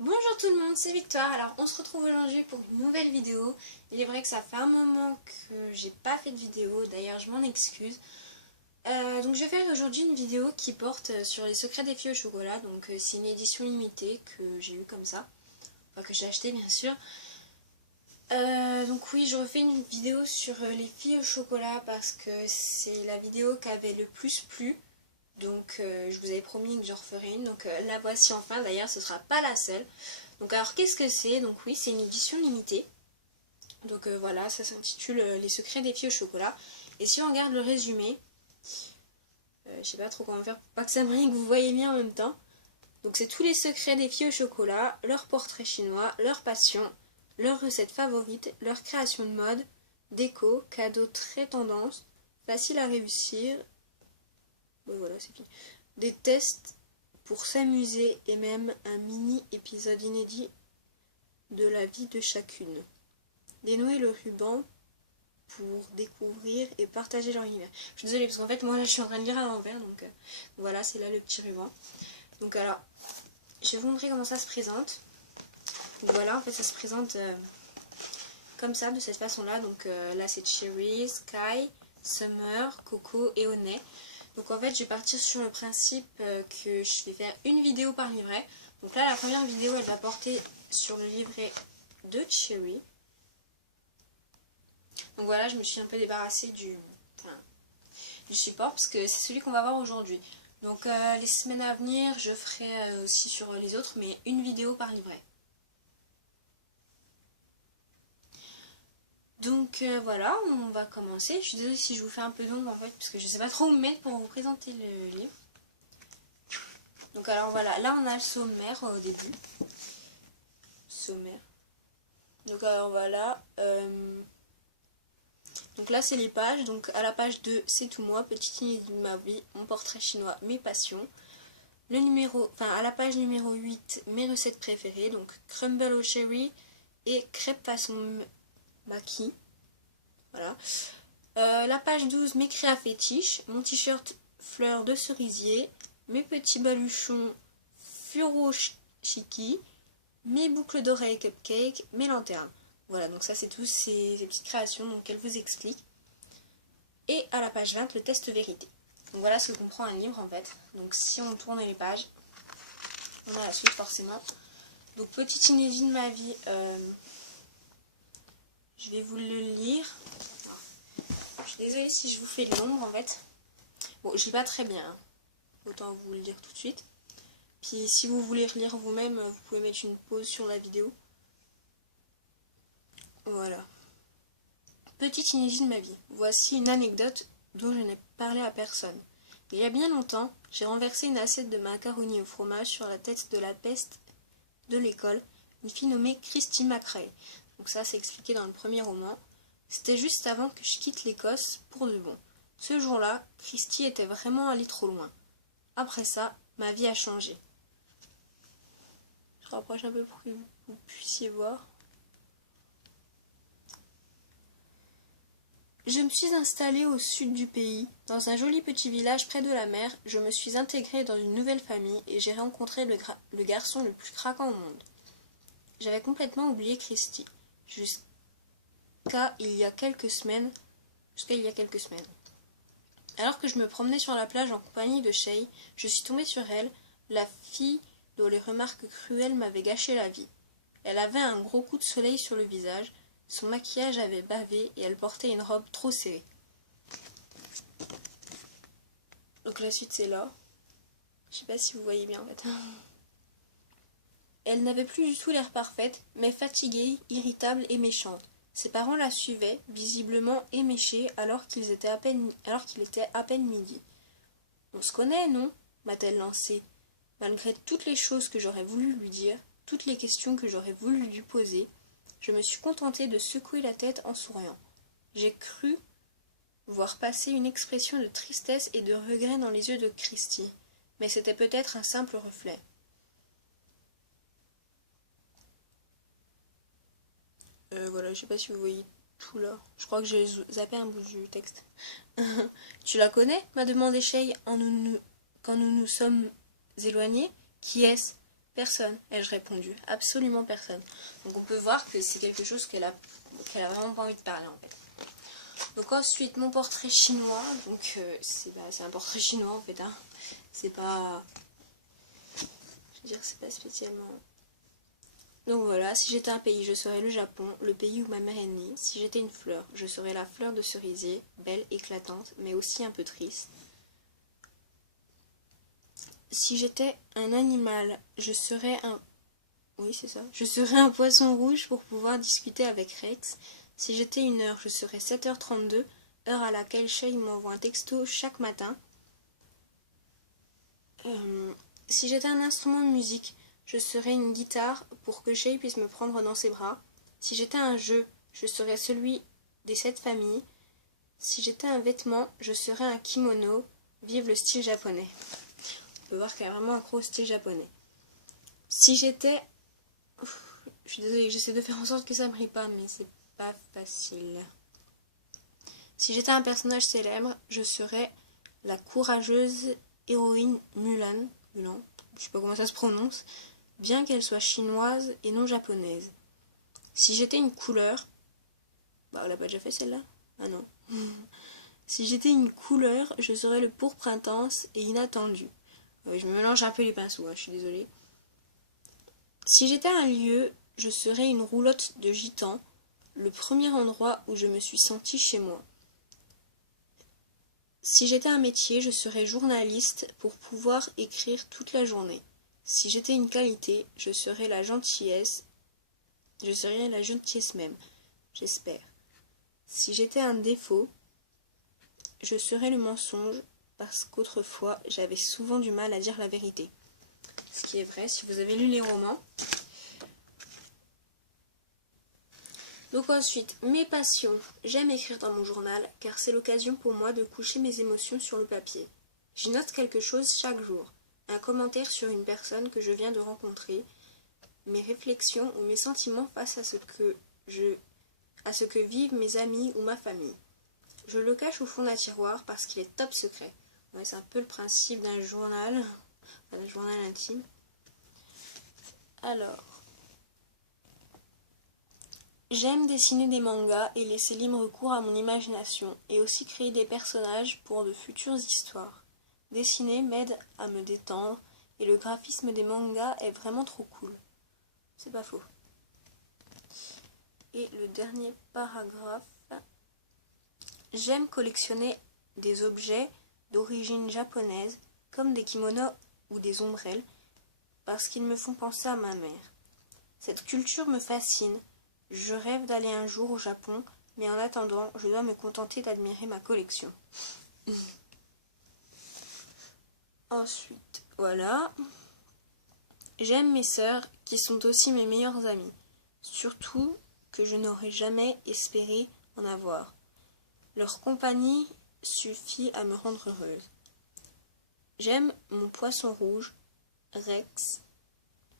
Bonjour tout le monde, c'est Victoire. Alors on se retrouve aujourd'hui pour une nouvelle vidéo. Il est vrai que ça fait un moment que j'ai pas fait de vidéo, d'ailleurs je m'en excuse. Donc je vais faire aujourd'hui une vidéo qui porte sur les secrets des filles au chocolat. Donc c'est une édition limitée que j'ai eue comme ça, enfin que j'ai acheté bien sûr. Donc oui, je refais une vidéo sur les filles au chocolat parce que c'est la vidéo qui avait le plus plu. Donc je vous avais promis que j'en referai une, donc la voici enfin, d'ailleurs ce sera pas la seule. Donc alors qu'est-ce que c'est? Donc oui, c'est une édition limitée. Donc voilà, ça s'intitule Les secrets des filles au chocolat. Et si on regarde le résumé, je sais pas trop comment faire pour pas que ça brille, que vous voyez bien en même temps. Donc c'est tous les secrets des filles au chocolat, leurs portraits chinois, leurs passions, leurs recettes favorites, leurs créations de mode, déco, cadeaux très tendance, faciles à réussir. Bon voilà, c'est fini. Des tests pour s'amuser et même un mini épisode inédit de la vie de chacune. Dénouer le ruban pour découvrir et partager leur univers. Je suis désolée parce qu'en fait moi là je suis en train de lire à l'envers, donc voilà, c'est là le petit ruban. Donc alors, je vais vous montrer comment ça se présente. Donc voilà, en fait ça se présente comme ça, de cette façon là. Donc là c'est Cherry, Sky, Summer, Coco et Honey. Donc en fait je vais partir sur le principe que je vais faire une vidéo par livret. Donc là la première vidéo elle va porter sur le livret de Cherry. Donc voilà, je me suis un peu débarrassée du support parce que c'est celui qu'on va voir aujourd'hui. Donc les semaines à venir je ferai aussi sur les autres, mais une vidéo par livret. Donc voilà, on va commencer. Je suis désolée si je vous fais un peu d'ombre en fait, parce que je sais pas trop où me mettre pour vous présenter le livre. Donc alors voilà, là on a le sommaire au début. Sommaire. Donc alors voilà. Donc là c'est les pages. Donc à la page 2, c'est tout moi, petite inédit de ma vie, mon portrait chinois, mes passions. Le numéro, enfin à la page numéro 8, mes recettes préférées. Donc crumble au cherry et crêpes façon maquis. Voilà. La page 12, mes créas fétiches, mon t-shirt fleur de cerisier, mes petits baluchons furoshiki, mes boucles d'oreilles cupcake, mes lanternes. Voilà, donc ça c'est tous ces petites créations donc elle vous explique. Et à la page 20, le test vérité. Donc voilà ce que comprend un livre en fait. Donc si on tourne les pages, on a la suite forcément. Donc petite inédit de ma vie, je vais vous le lire. Je suis désolée si je vous fais de l'ombre en fait. Bon, je lis pas très bien, hein. Autant vous le dire tout de suite. Puis si vous voulez relire vous-même, vous pouvez mettre une pause sur la vidéo. Voilà. Petite inédit de ma vie. Voici une anecdote dont je n'ai parlé à personne. Il y a bien longtemps, j'ai renversé une assiette de macaroni au fromage sur la tête de la peste de l'école, une fille nommée Christy McRae. Donc ça, c'est expliqué dans le premier roman. C'était juste avant que je quitte l'Écosse pour de bon. Ce jour-là, Christy était vraiment allée trop loin. Après ça, ma vie a changé. Je rapproche un peu pour que vous puissiez voir. Je me suis installée au sud du pays, dans un joli petit village près de la mer. Je me suis intégrée dans une nouvelle famille et j'ai rencontré le garçon le plus craquant au monde. J'avais complètement oublié Christy, jusqu'à il y a quelques semaines. Alors que je me promenais sur la plage en compagnie de Shay, je suis tombée sur elle, la fille dont les remarques cruelles m'avaient gâché la vie. Elle avait un gros coup de soleil sur le visage, son maquillage avait bavé et elle portait une robe trop serrée. Donc la suite c'est là. Je sais pas si vous voyez bien en fait. Elle n'avait plus du tout l'air parfaite, mais fatiguée, irritable et méchante. Ses parents la suivaient, visiblement éméchés, alors qu'il était à peine midi. On se connaît, non? M'a-t-elle lancé. Malgré toutes les choses que j'aurais voulu lui dire, toutes les questions que j'aurais voulu lui poser, je me suis contentée de secouer la tête en souriant. J'ai cru voir passer une expression de tristesse et de regret dans les yeux de Christy, mais c'était peut-être un simple reflet. Voilà, je sais pas si vous voyez tout là. Je crois que j'ai zappé un bout du texte. Tu la connais? M'a demandé Shay quand nous nous sommes éloignés. Qui est-ce? Personne, ai-je répondu. Absolument personne. Donc on peut voir que c'est quelque chose qu'elle a vraiment pas envie de parler en fait. Donc ensuite, mon portrait chinois. Donc c'est un portrait chinois en fait. Hein. C'est pas... Je veux dire, c'est pas spécialement... Donc voilà, si j'étais un pays, je serais le Japon, le pays où ma mère est née. Si j'étais une fleur, je serais la fleur de cerisier, belle, éclatante, mais aussi un peu triste. Si j'étais un animal, je serais un... Oui, c'est ça. Je serais un poisson rouge pour pouvoir discuter avec Rex. Si j'étais une heure, je serais 7h32, heure à laquelle Shay m'envoie un texto chaque matin. Si j'étais un instrument de musique, je serais une guitare pour que Shay puisse me prendre dans ses bras. Si j'étais un jeu, je serais celui des 7 familles. Si j'étais un vêtement, je serais un kimono. Vive le style japonais. On peut voir qu'il y a vraiment un gros style japonais. Si j'étais... Je suis désolée, j'essaie de faire en sorte que ça ne brille pas, mais c'est pas facile. Si j'étais un personnage célèbre, je serais la courageuse héroïne Mulan. Mulan, je sais pas comment ça se prononce, bien qu'elle soit chinoise et non japonaise. Si j'étais une couleur... Bah, on l'a pas déjà fait celle-là? Ah non. Si j'étais une couleur, je serais le pourpre intense et inattendu. Je me mélange un peu les pinceaux, hein, je suis désolée. Si j'étais un lieu, je serais une roulotte de gitans, le premier endroit où je me suis sentie chez moi. Si j'étais un métier, je serais journaliste pour pouvoir écrire toute la journée. Si j'étais une qualité, je serais la gentillesse. Je serais la gentillesse même, j'espère. Si j'étais un défaut, je serais le mensonge, parce qu'autrefois, j'avais souvent du mal à dire la vérité. Ce qui est vrai, si vous avez lu les romans. Donc ensuite, mes passions. J'aime écrire dans mon journal, car c'est l'occasion pour moi de coucher mes émotions sur le papier. J'y note quelque chose chaque jour. Un commentaire sur une personne que je viens de rencontrer, mes réflexions ou mes sentiments face à ce que vivent mes amis ou ma famille. Je le cache au fond d'un tiroir parce qu'il est top secret. Ouais, c'est un peu le principe d'un journal intime. Alors, j'aime dessiner des mangas et laisser libre cours à mon imagination, et aussi créer des personnages pour de futures histoires. Dessiner m'aide à me détendre, et le graphisme des mangas est vraiment trop cool. C'est pas faux. Et le dernier paragraphe. J'aime collectionner des objets d'origine japonaise, comme des kimonos ou des ombrelles, parce qu'ils me font penser à ma mère. Cette culture me fascine. Je rêve d'aller un jour au Japon, mais en attendant, je dois me contenter d'admirer ma collection. Ensuite, voilà. J'aime mes sœurs, qui sont aussi mes meilleures amies. Surtout que je n'aurais jamais espéré en avoir. Leur compagnie suffit à me rendre heureuse. J'aime mon poisson rouge, Rex,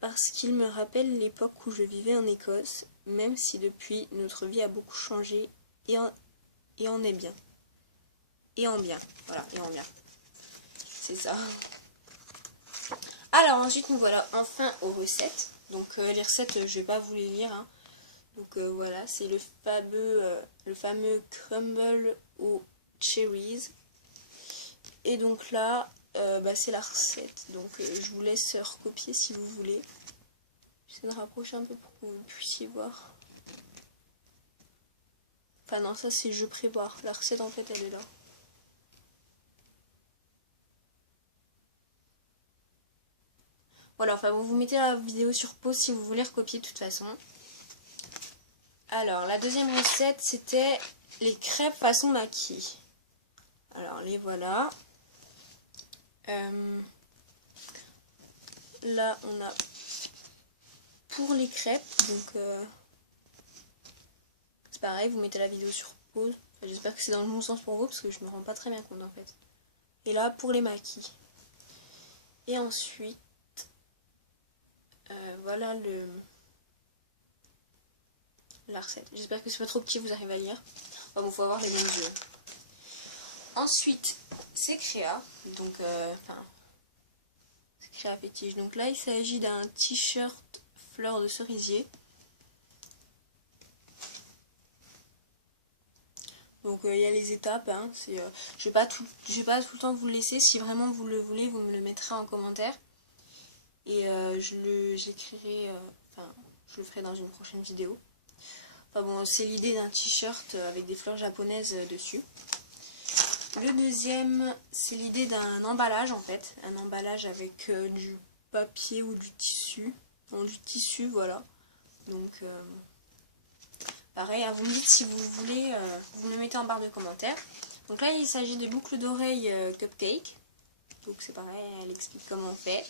parce qu'il me rappelle l'époque où je vivais en Écosse, même si depuis notre vie a beaucoup changé et en est bien. Et en bien, voilà, et en bien. C'est ça. Alors ensuite nous voilà enfin aux recettes. Donc les recettes, je vais pas vous les lire. Hein. Donc voilà, c'est le fameux crumble aux cherries. Et donc là, c'est la recette. Donc je vous laisse recopier si vous voulez. J'essaie de rapprocher un peu pour que vous puissiez voir. Enfin non, ça c'est je prépare. La recette en fait elle est là. Voilà, enfin vous mettez la vidéo sur pause si vous voulez recopier de toute façon. Alors, la deuxième recette, c'était les crêpes façon maquis. Alors, les voilà. Là, on a pour les crêpes, donc c'est pareil, vous mettez la vidéo sur pause. Enfin, j'espère que c'est dans le bon sens pour vous, parce que je me rends pas très bien compte en fait. Et là, pour les maquis. Et ensuite, voilà la recette. J'espère que c'est pas trop petit, vous arrivez à lire. Enfin bon, faut avoir les mêmes yeux. Ensuite, c'est créa. Donc, créa fétiche. Donc là il s'agit d'un t-shirt fleur de cerisier. Donc il y a les étapes, hein. Je vais pas tout le temps vous le laisser. Si vraiment vous le voulez, vous me le mettrez en commentaire. Et j'écrirai, enfin je le ferai dans une prochaine vidéo. Enfin bon, c'est l'idée d'un t-shirt avec des fleurs japonaises dessus. Le deuxième, c'est l'idée d'un emballage en fait. Un emballage avec du papier ou du tissu. Non, du tissu, voilà. Donc pareil, hein, vous me dites si vous voulez, vous me le mettez en barre de commentaires. Donc là, il s'agit de boucles d'oreilles cupcake. Donc c'est pareil, elle explique comment on fait.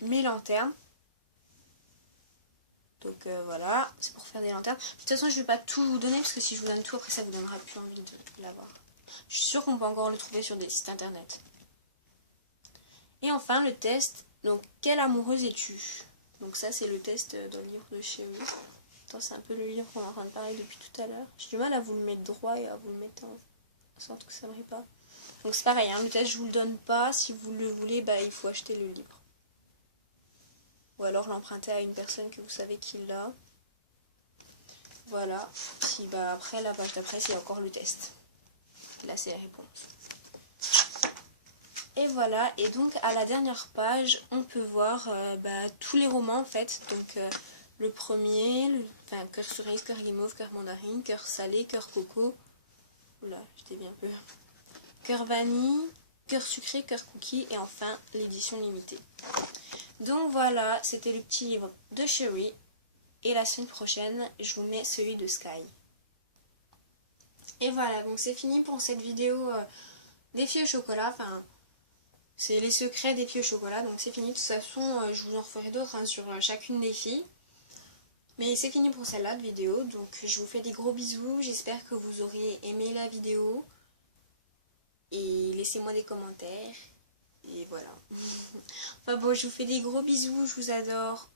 Mes lanternes. Donc voilà, c'est pour faire des lanternes. De toute façon, je ne vais pas tout vous donner parce que si je vous donne tout, après ça vous donnera plus envie de l'avoir. Je suis sûre qu'on peut encore le trouver sur des sites internet. Et enfin, le test. Donc, quelle amoureuse es-tu? Donc ça, c'est le test dans le livre de Chérie. Attends, c'est un peu le livre qu'on est en train de parler depuis tout à l'heure. J'ai du mal à vous le mettre droit et à vous le mettre en sorte que ça ne brille pas. Donc c'est pareil, hein, le test, je vous le donne pas. Si vous le voulez, bah, il faut acheter le livre. Ou alors l'emprunter à une personne que vous savez qui l'a. Voilà. Puis bah, après, la page d'après, c'est encore le test. Là, c'est les réponses. Et voilà, et donc à la dernière page, on peut voir tous les romans en fait. Donc le premier, cœur cerise, cœur guimauve, cœur mandarine, cœur salé, cœur coco. Oula, j'étais bien peu. Cœur vanille, cœur sucré, cœur cookie et enfin l'édition limitée. Donc voilà, c'était le petit livre de Chérie. Et la semaine prochaine, je vous mets celui de Sky. Et voilà, donc c'est fini pour cette vidéo des filles au chocolat. Enfin, c'est les secrets des filles au chocolat. Donc c'est fini. De toute façon, je vous en referai d'autres sur chacune des filles. Mais c'est fini pour celle-là de vidéo. Donc je vous fais des gros bisous. J'espère que vous aurez aimé la vidéo. Et laissez-moi des commentaires. Et voilà. Enfin bon, je vous fais des gros bisous. Je vous adore.